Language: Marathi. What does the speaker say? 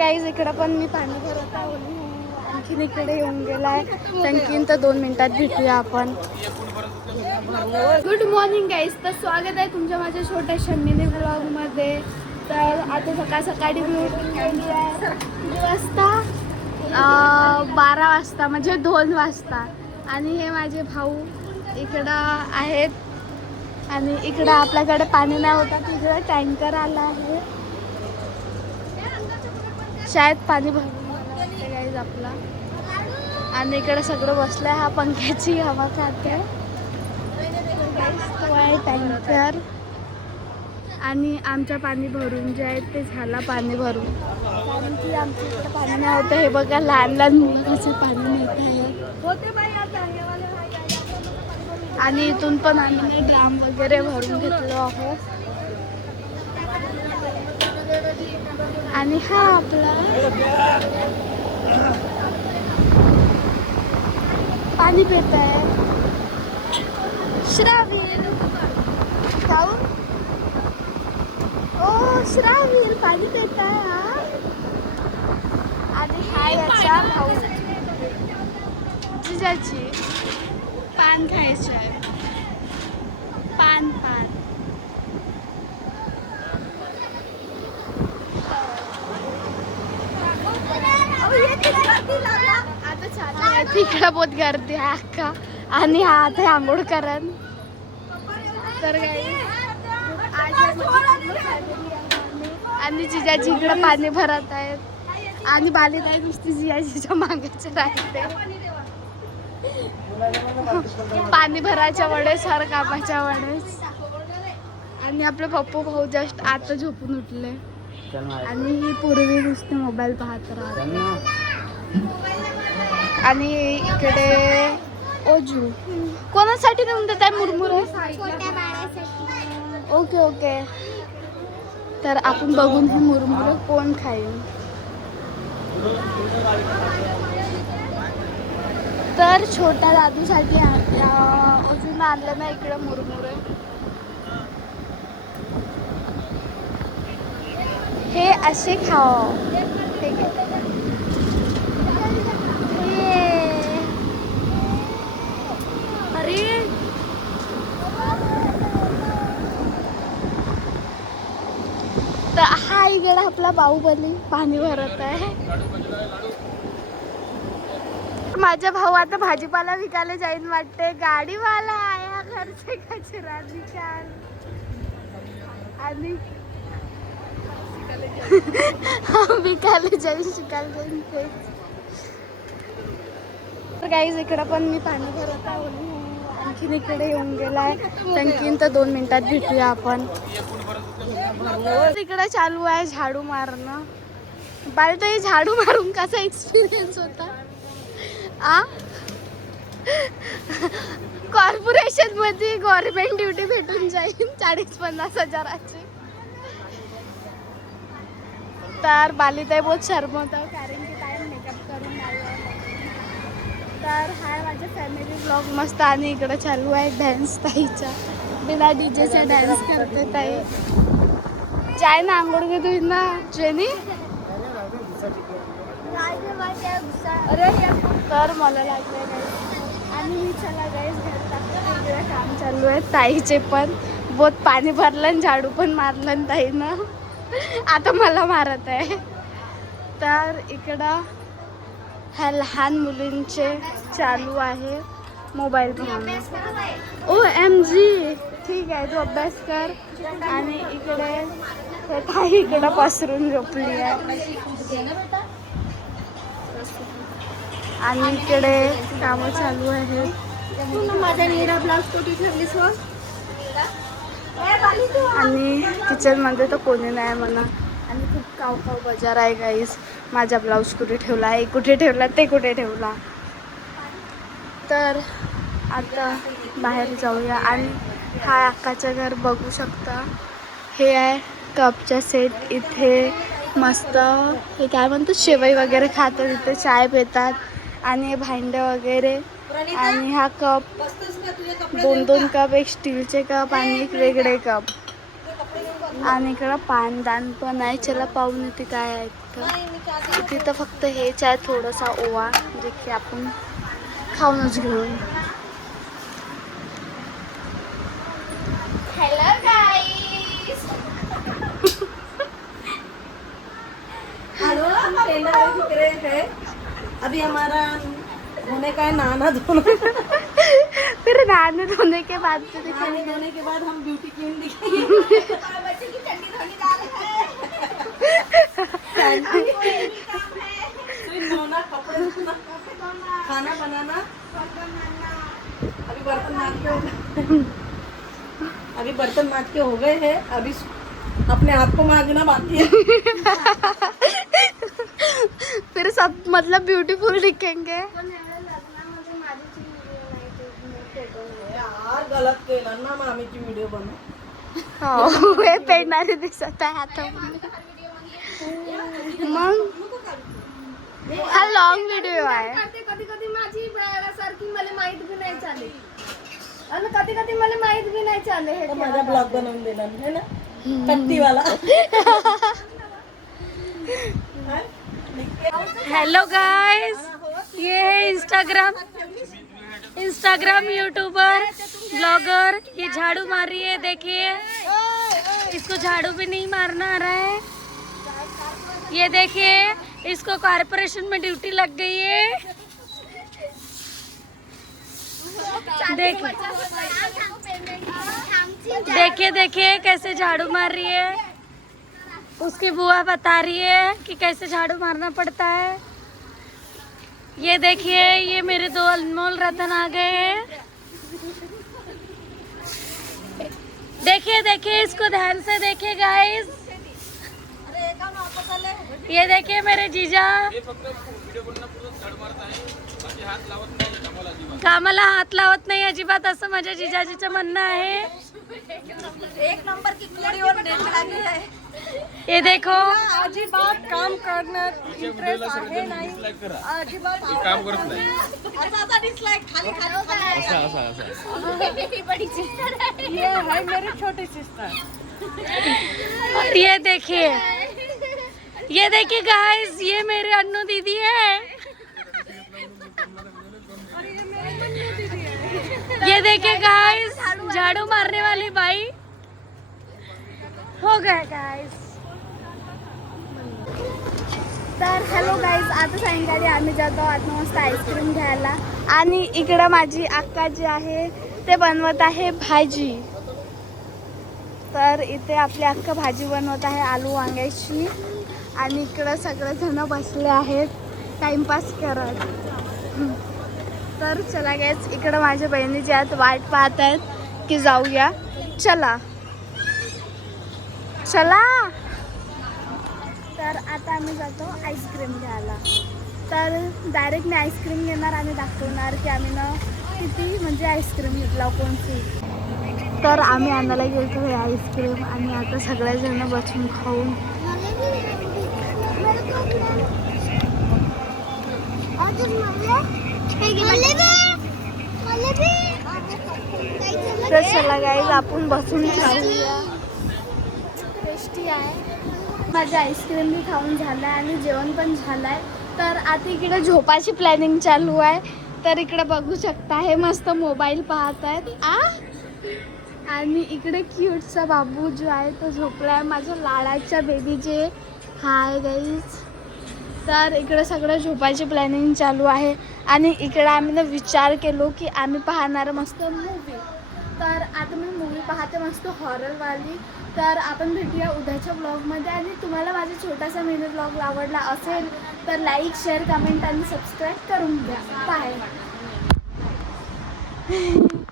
गाईज इकडं पण मी पाणी भरत आहे. आणखीन इकडे येऊन गेलाय आणखीन तर 2 मिनिटात भेटूया आपण. गुड मॉर्निंग गाईज, तर स्वागत आहे तुमच्या माझ्या छोट्याशा मिनी ब्लॉगमध्ये. तर आता सकाळ सकाळी मी उठून गेली आहे किती वाजता, 12 वाजता म्हणजे 2 वाजता. आणि हे माझे भाऊ इकडं आहेत आणि इकडं आपल्याकडे पाणी नाही होतं, तिकडं टँकर आला आहे. शाळेत पाणी भरून गाईज आपला. आणि इकडे सगळं बसलं आहे, हा पंख्याची हवा खाते. तो आहे टँकर आणि आमचं पाणी भरून जे आहे ते झाला पाणी भरून. कारण की आमच्या इकडे पाणी नाही होतं. हे बघा लहान लहान मुलं कसे पाणी नेत आहेत. आणि इथून पण आम्ही ड्राम वगैरे भरून घेतलो आहोत. आणि हा आपला पाणी पित आहे श्रावीर. जाऊ ओ श्रावीर पाणी पित आहे हा. आणि हा याचा भाऊ जिजाची पान खायचं आहे. पान पान आता चालू आहे. तिकडं बहुत गर्दी आहे अक्का. आणि हा आता आंघोळ करण. तर आणि जिजाजी इकडं पाणी भरत आहेत आणि बालीत आहे नुसती जिजाजीच्या मागायचं राहते. पाणी भरायच्या वेळेस हर कामाच्या वेळेस. आणि आपले पप्पू भाऊ जस्ट आता झोपून उठले आणि ही पूर्वी नुसते मोबाईल पाहत राहते. आणि इकडे ओजू कोणासाठी नेऊन देत आहे मुरमुरे? Okay okay. तर आपण बघून ही मुरमुरे कोण खाईल. तर छोट्या दादूसाठी अजून आणलं ना इकडे मुरमुरे. हे असे खाओ. ठीक आहे. अरे तर हा इकडे आपला बाहुबली पाणी भरत आहे. माझा भाऊ आता भाजीपाला विकायला जाईन वाटते. गाडीवाला आया घर से कचरा निकाल. आणि विकायला जाईन शिकायला जाईन ते. तर गाईज इकडं पण मी पाणी भरत आहे. आणखीन इकडे येऊन गेलाय आणखीन तर 2 मिनिटात भेटूया आपण. इकडे चालू आहे झाडू मारणं. बाल तर झाडू मारून कसा एक्सपिरियन्स होता आ? कॉर्पोरेशन मध्ये गव्हर्नमेंट ड्युटी भेटून जाईल 40-50 हजाराची. तर बालीताई बहुत शरमवतं कारण की काय मेकअप करून आलो. तर हा माझा फॅमिली ब्लॉग मस्त. आणि इकडे चालू आहे डान्स ताईचा. बिना डीजेचा डान्स करते ताई. जाय ना आंघोळ घे तू ना जेनी. तर मला लागलंय गाईस आणि मी चला गाईस घरी काम चालू आहे. ताईचे पण बहुत पाणी भरलं आणि झाडू पण मारलं ताईनं. आता मला मारत आहे. तर इकडं ह्या लहान मुलींचे चालू आहे मोबाईल पाहणं. OMG ठीक आहे तू अभ्यास कर. आणि इकडे काही इकडं पसरून झोपली आहे. आणि इकडे कामं चालू आहेत. माझ्या नीरा ब्लाउज कुठे ठेवलीस हो? आणि किचनमध्ये तर कोणी नाही म्हणा. आणि खूप काव बाजार आहे गाईस. माझा ब्लाऊज कुठे ठेवला आहे, कुठे ठेवला, ते कुठे ठेवला. तर आता बाहेर जाऊया. आणि हा अक्काचं घर बघू शकता. हे आहे कपचा सेट. इथे मस्त हे काय म्हणतात शेवई वगैरे खातात. इथे चाय पितात आणि भांडे वगैरे. आणि हा कप 2-2 कप, एक स्टीलचे कप आणि एक वेगळे कप. आणि इकडं पानदान पण आहे. चला पाहून येते काय आहे. मोठं. तिथं फक्त हेच आहे थोडासा ओवा, जे की आपण खाऊनच घेऊ. हॅलो गाईस. अभी हमारा होने का है नहाना धोना. फिर नहाने धोने के बाद नहाने धोने के बाद हम ब्यूटी क्वीन दिखेंगे. नहाना, कपड़े धोना, खाना बनाना. अभी बर्तन माज के हो गए हैं. अभी अपने आप को मांजना बाकी है. फिर सब मतलब ब्यूटीफुल दिखेंगे. यार गलत केलं ना मामीची व्हिडिओ बनव. हो हे पेडणारे दिसत आहे आता. मग हा लॉंग व्हिडिओ आहे. कधी कधी माझी सारखी मला माहित बी नाही चाले आणि कधी कधी मला माहित बी नाही चाले हे. माझा ब्लॉग बनवून दिला है ना कट्टीवाला. हेलो गाइस, ये है इंस्टाग्राम यूट्यूबर ब्लॉगर. ये झाड़ू मार रही है, देखिए इसको झाड़ू भी नहीं मारना आ रहा है. ये देखिए इसको कॉर्पोरेशन में ड्यूटी लग गई है. देखिए देखिए कैसे झाड़ू मार रही है. उसकी बुआ बता रही है कि कैसे झाड़ू मारना पड़ता है. ये देखिए ये मेरे 2 अनमोल रतन आ गए हैं. देखिए देखिए इसको ध्यान से देखिए गाइस. ये देखिए मेरे जीजा कामाला हात लावत नाही अजिबात, असं माझ्या जिजाजीचं म्हणणं आहे. एक नंबर की कोड़ी और नेचराली है. ये देखो अजिबात काम करण्यात इंटरेस्ट आहे नाही. अजिबात काम करत नाही. असा डिसलाइक खाली खाली. ये है मेरी छोटी सिस्टर. और ये देखिए गाइस, ये मेरे अन्नू दीदी है. ये देखिए गाइस झाड़ू मारने वाली बाई हो गया गाइस. तर हॅलो गाईज, आता सायंकाळी आम्ही जातो 8 वाजता आईस्क्रीम घ्यायला. आणि इकडं माझी अक्का जी आहे ते बनवत आहे भाजी. तर इथे आपली अक्का भाजी बनवत आहे आलू वांग्याची. आणि इकडं सगळेजण बसले आहेत टाइमपास करत. तर चला गाईज, इकडं माझ्या बहिणी ज्या आहेत वाट पाहत आहेत की जाऊया. चला चला. तर आता आम्ही जातो आईस्क्रीम घ्यायला. तर डायरेक्ट मी आईस्क्रीम घेणार आणि दाखवणार की आम्ही ना किती म्हणजे आईस्क्रीम घेतला कोणती. तर आम्ही आणायला गेलो हे आईस्क्रीम आणि आता सगळेजण बसून खाऊन. तर चला गाईज आपण बसून खाऊया. टेस्टी आहे. माझं आईस्क्रीम बी खाऊन झालं आहे आणि जेवण पण झालं आहे. तर आता इकडे झोपाची प्लॅनिंग चालू आहे. तर इकडे बघू शकता हे मस्त मोबाईल पाहत आहेत आणि इकडे क्यूटचा बाबू जो आहे तो झोपला आहे. माझ्या लाडाच्या बेबी जे हाय गाईज. तर इकडे सगळं झोपायची प्लॅनिंग चालू आहे. आणि इकडे आम्ही ना विचार केलो की आम्ही पाहणार मस्त मूवी. तर आता मी मूवी पाहते मस्त हॉररवाली. तर आपण भेटूया उद्याच्या ब्लॉगमध्ये. आणि तुम्हाला माझा छोटासा मिनी ब्लॉग आवडला असेल तर लाईक शेअर कमेंट आणि सबस्क्राईब करून द्या. बाय.